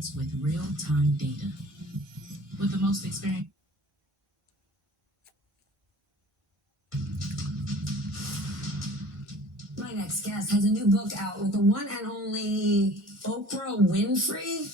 accounts with real-time data. With the most experience. My next guest has a new book out with the one and only Oprah Winfrey.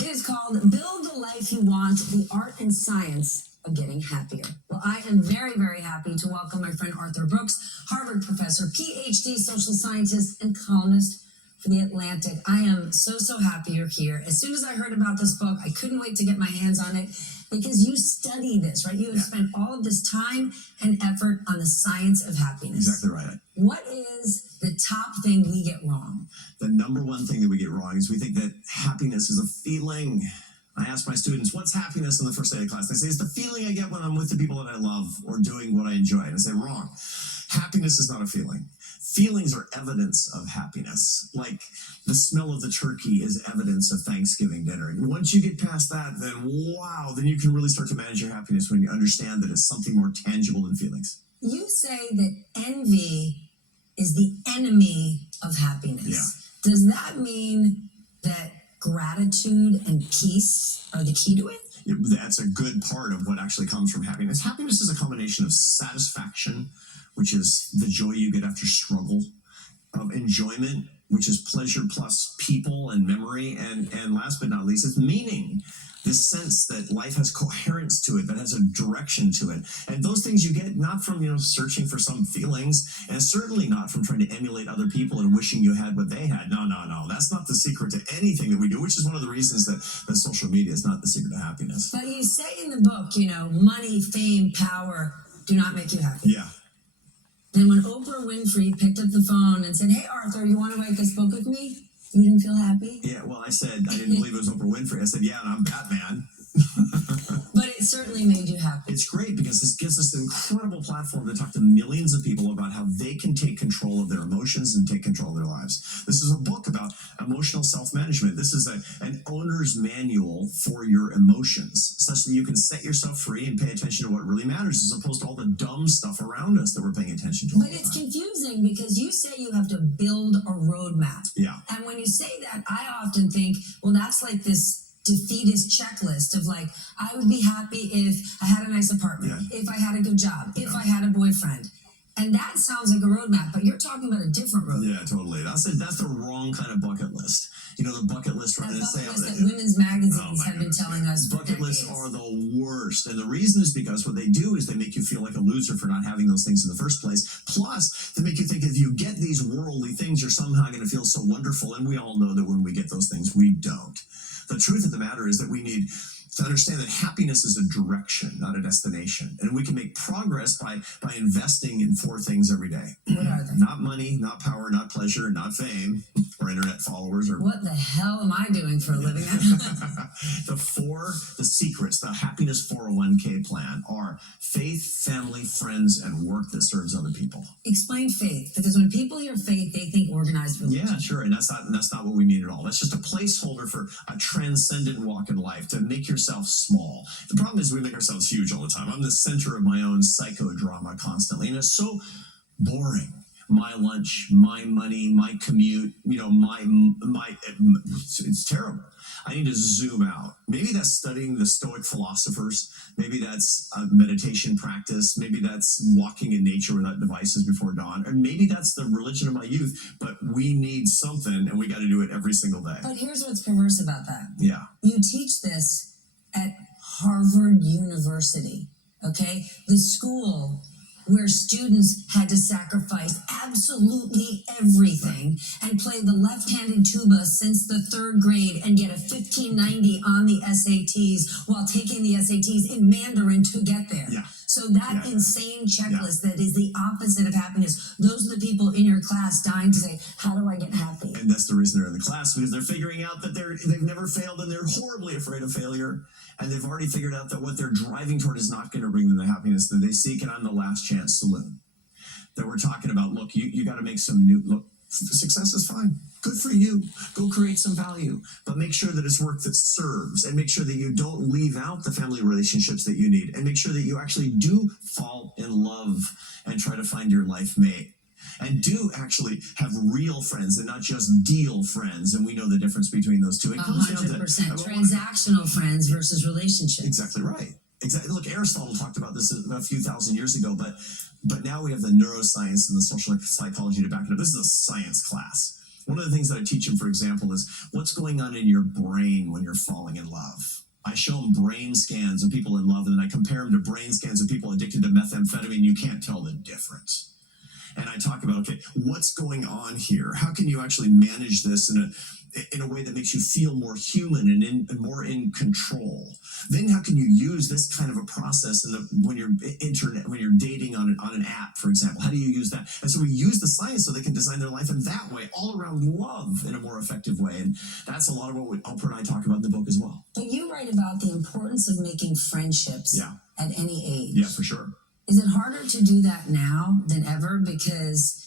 It is called Build the Life You Want, The Art and Science of Getting Happier. Well, I am very, very happy to welcome my friend Arthur Brooks, Harvard professor, PhD, social scientist, and columnist for The Atlantic. I am so happy you're here. As soon as I heard about this book, I couldn't wait to get my hands on it because you study this, right? You have spent all of this time and effort on the science of happiness. Exactly right. What is the top thing we get wrong? The number one thing that we get wrong is we think that happiness is a feeling. I ask my students, what's happiness on the first day of class? They say, it's the feeling I get when I'm with the people that I love or doing what I enjoy. And I say, wrong. Happiness is not a feeling. Feelings are evidence of happiness. Like the smell of the turkey is evidence of Thanksgiving dinner. And once you get past that, then wow, then you can really start to manage your happiness when you understand that it's something more tangible than feelings. You say that envy is the enemy of happiness. Yeah. Does that mean that gratitude and peace are the key to it? That's a good part of what actually comes from happiness. Happiness is a combination of satisfaction, which is the joy you get after struggle, of enjoyment, which is pleasure plus people and memory, and last but not least, it's meaning. This sense that life has coherence to it, that has a direction to it. And those things you get not from, searching for some feelings, and certainly not from trying to emulate other people and wishing you had what they had. No. That's not the secret to anything that we do, which is one of the reasons that social media is not the secret to happiness. But you say in the book, money, fame, power do not make you happy. Yeah. Then when Oprah Winfrey picked up the phone and said, hey, Arthur, you want to write this book with me? You didn't feel happy? Yeah, well, I said, I didn't believe it was Oprah Winfrey. I said, yeah, and I'm Batman. But it certainly made you happy. It's great because this gives us an incredible platform to talk to millions of people about how they can take control of their emotions and take control of their lives. This is a book about emotional self-management. This is an owner's manual for your emotions, such that you can set yourself free and pay attention to what really matters, as opposed to all the dumb stuff around us that we're paying attention to. But it's confusing because you say you have to build a roadmap. Yeah. And when you say that, I often think, well, that's like this defeatist checklist of like, I would be happy if I had a nice apartment, if I had a good job, if I had a boyfriend. And that sounds like a roadmap, but you're talking about a different roadmap. Yeah, totally. That's the wrong kind of bucket list. The bucket list that women's magazines have been telling us. Bucket lists are the worst. And the reason is because what they do is they make you feel like a loser for not having those things in the first place. Plus, they make you think if you get these worldly things, you're somehow going to feel so wonderful. And we all know that when we get those things, we don't. The truth of the matter is that we need to understand that happiness is a direction, not a destination. And we can make progress by investing in 4 things every day. What are they? Not money, not power, not pleasure, not fame, or internet followers. Or what the hell am I doing for a living? The secrets, the happiness 401k plan are faith, family, friends, and work that serves other people. Explain faith, because when people hear faith, they think organized religion. Yeah, sure, and that's not what we mean at all. That's just a placeholder for a transcendent walk in life, to make yourself small. The problem is we make ourselves huge all the time. I'm the center of my own psychodrama constantly, and it's so boring. My lunch, my money, my commute, it's terrible. I need to zoom out. Maybe that's studying the Stoic philosophers. Maybe that's a meditation practice. Maybe that's walking in nature without devices before dawn. And maybe that's the religion of my youth. But we need something, and we got to do it every single day. But here's what's perverse about that. Yeah. You teach this at Harvard University, okay? The school where students had to sacrifice absolutely everything and play the left-handed tuba since the 3rd grade and get a 1590 on the SATs while taking the SATs in Mandarin to get there. Yeah. So that insane checklist that is the opposite of happiness, those are the people in your class dying to say, how do I get happy? And that's the reason they're in the class, because they're figuring out that they've never failed and they're horribly afraid of failure. And they've already figured out that what they're driving toward is not going to bring them the happiness that they seek. And I'm the last chance saloon. That we're talking about, look, you got to make some new, look, success is fine. Good for you. Go create some value. But make sure that it's work that serves, and make sure that you don't leave out the family relationships that you need, and make sure that you actually do fall in love and try to find your life mate. and do actually have real friends and not just deal friends. And we know the difference between those two. It comes down to 100%. Transactional friends versus relationships. exactly right. Exactly. Look, Aristotle talked about this a few thousand years ago, but now we have the neuroscience and the social psychology to back it up. This is a science class. One of the things that I teach them, for example, is what's going on in your brain when you're falling in love. I show them brain scans of people in love, and then I compare them to brain scans of people addicted to methamphetamine. You can't tell the difference. And I talk about, okay, what's going on here? How can you actually manage this in a way that makes you feel more human and more in control? Then how can you use this kind of a process when you're dating on an app, for example? How do you use that? And so we use the science so they can design their life in that way, all around love in a more effective way. And that's a lot of what Oprah and I talk about in the book as well. But you write about the importance of making friendships at any age. Yeah, for sure. Is it harder to do that now than ever? Because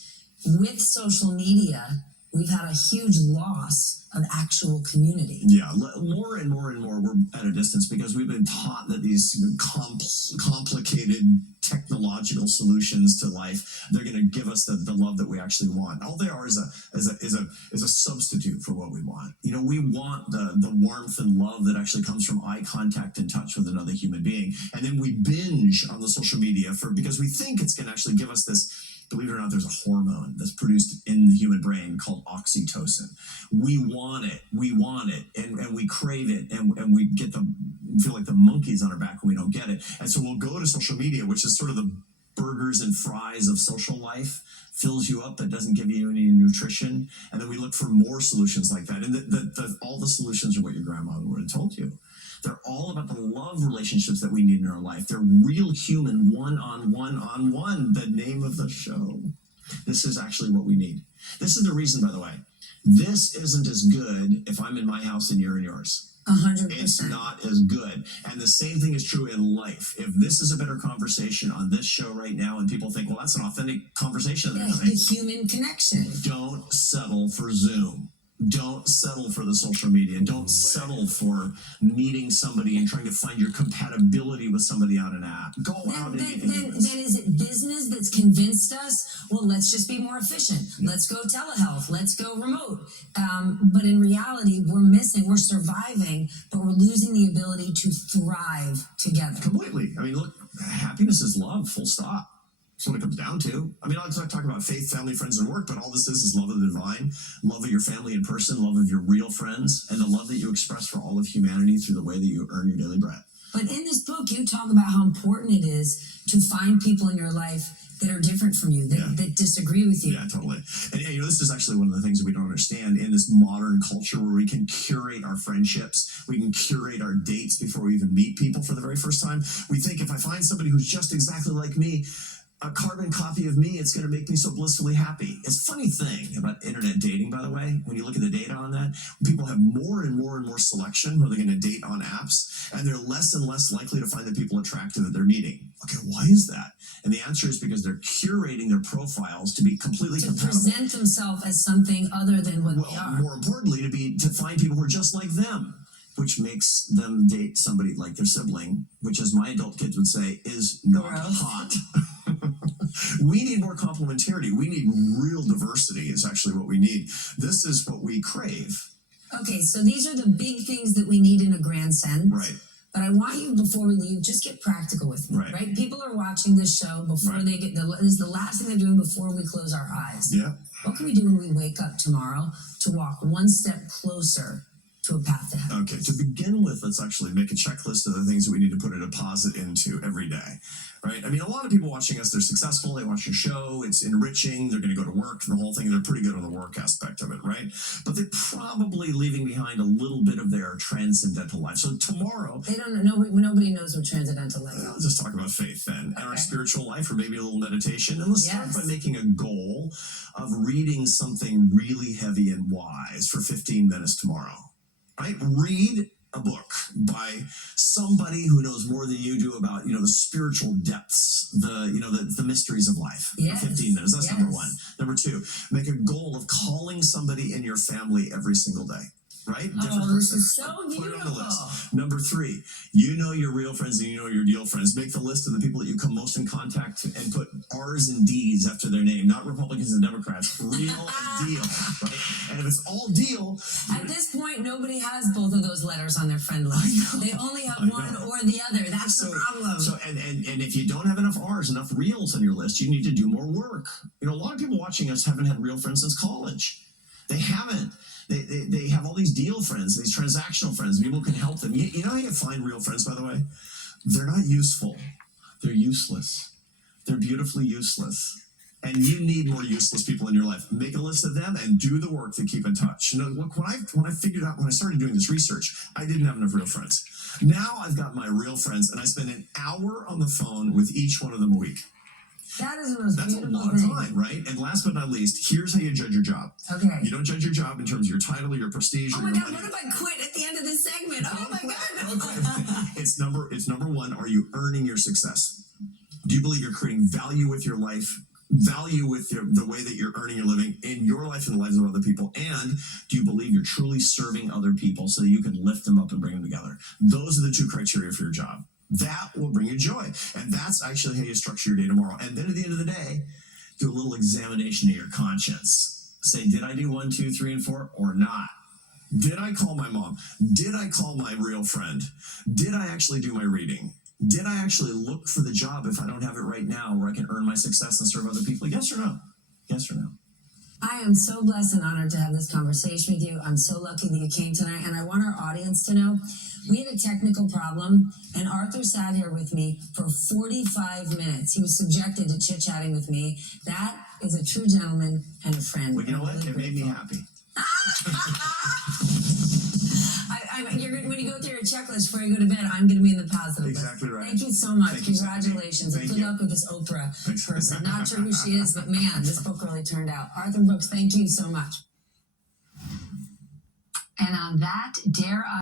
with social media, we've had a huge loss of actual community. Yeah, more and more and more we're at a distance because we've been taught that these complicated technological solutions to life, they're going to give us the love that we actually want. All they are is a substitute for what we want. You know, we want the warmth and love that actually comes from eye contact and touch with another human being, and then we binge on the social media because we think it's going to actually give us this. Believe it or not, there's a hormone that's produced in the human brain called oxytocin. We want it, and we crave it, and we feel like the monkeys on our back when we don't get it. And so we'll go to social media, which is sort of the burgers and fries of social life, fills you up but doesn't give you any nutrition. And then we look for more solutions like that. And all the solutions are what your grandma would have told you. They're all about the love relationships that we need in our life. They're real human, one-on-one. The name of the show. This is actually what we need. This is the reason, by the way. This isn't as good if I'm in my house and you're in yours. 100%. It's not as good. And the same thing is true in life. If this is a better conversation on this show right now and people think, well, that's an authentic conversation. The human connection. Don't settle for Zoom. Don't settle for the social media. Don't settle for meeting somebody and trying to find your compatibility with somebody on an app. Go out and then is it business that's convinced us, well, let's just be more efficient. Yeah. Let's go telehealth. Let's go remote. But in reality, we're surviving, but we're losing the ability to thrive together. Completely. I mean, look, happiness is love, full stop. That's what it comes down to. I mean, I'll talk about faith, family, friends, and work, but all this is love of the divine, love of your family in person, love of your real friends, and the love that you express for all of humanity through the way that you earn your daily bread. But in this book, you talk about how important it is to find people in your life that are different from you, that disagree with you. Yeah, totally. And you know, this is actually one of the things that we don't understand in this modern culture where we can curate our friendships, we can curate our dates before we even meet people for the very first time. We think if I find somebody who's just exactly like me, a carbon copy of me, it's going to make me so blissfully happy. It's a funny thing about internet dating, by the way, when you look at the data on that, people have more and more and more selection when they're going to date on apps, and they're less and less likely to find the people attractive that they're meeting. Okay, why is that? And the answer is because they're curating their profiles to be completely compatible. To present themselves as something other than what they are. More importantly, to find people who are just like them, which makes them date somebody like their sibling, which, as my adult kids would say, is not hot. We need more complementarity. We need real diversity is actually what we need. This is what we crave. Okay, so these are the big things that we need in a grand sense. Right. But I want you, before we leave, just get practical with me, right? People are watching this show before they get, this is the last thing they're doing before we close our eyes. Yeah. What can we do when we wake up tomorrow to walk one step closer to a path to heaven? Okay, to begin with, let's actually make a checklist of the things that we need to put a deposit into every day, right? I mean, a lot of people watching us, they're successful, they watch your show, it's enriching, they're going to go to work, the whole thing, they're pretty good on the work aspect of it, right? But they're probably leaving behind a little bit of their transcendental life. So tomorrow... They don't know, nobody knows what transcendental life is. Let's just talk about faith then, and our spiritual life, or maybe a little meditation. And let's start by making a goal of reading something really heavy and wise for 15 minutes tomorrow. Right? Read a book by somebody who knows more than you do about, the spiritual depths, the mysteries of life. Yes. For 15 minutes. That's number one. Number two, make a goal of calling somebody in your family every single day. right? Oh, this is so Put it on the beautiful. list. Number 3, you know your real friends and you know your deal friends. Make the list of the people that you come most in contact and put R's and D's after their name, not Republicans and Democrats. Real and deal, right? And if it's all deal, At this point, nobody has both of those letters on their friend list. They only have one or the other. That's the problem. So and if you don't have enough R's, enough reals on your list, you need to do more work. You know, a lot of people watching us haven't had real friends since college. They haven't. They have all these deal friends, these transactional friends. People can help them. You know how you find real friends, by the way? They're not useful. They're useless. They're beautifully useless. And you need more useless people in your life. Make a list of them and do the work to keep in touch. You know, look, when I figured out, when I started doing this research, I didn't have enough real friends. Now I've got my real friends, and I spend an hour on the phone with each one of them a week. That is the most That's a beautiful lot of thing. time, right? And last but not least, here's how you judge your job. Okay. You don't judge your job in terms of your title, your prestige, Oh or my your God, money. what if I quit at the end of this segment? Oh my God. Okay. It's number 1. Are you earning your success? Do you believe you're creating value with your life, value with the way that you're earning your living in your life and the lives of other people? And do you believe you're truly serving other people so that you can lift them up and bring them together? Those are the 2 criteria for your job. That will bring you joy. And that's actually how you structure your day tomorrow. And then at the end of the day, do a little examination of your conscience. Say, did I do 1, 2, 3, and 4 or not? Did I call my mom? Did I call my real friend? Did I actually do my reading? Did I actually look for the job if I don't have it right now where I can earn my success and serve other people? Yes or no? Yes or no? I am so blessed and honored to have this conversation with you. I'm so lucky that you came tonight. And I want our audience to know we had a technical problem, and Arthur sat here with me for 45 minutes. He was subjected to chit-chatting with me. That is a true gentleman and a friend. Well, you know I'm what? really It made me grateful. happy. When you go through your checklist before you go to bed, I'm going to be in the positive list. Exactly right. Thank you so much. Thank you, Stephanie. Congratulations. Thank and good you. luck with this Oprah Thanks. person. Not sure who she is, but man, this book really turned out. Arthur Brooks, thank you so much. And on that, dare I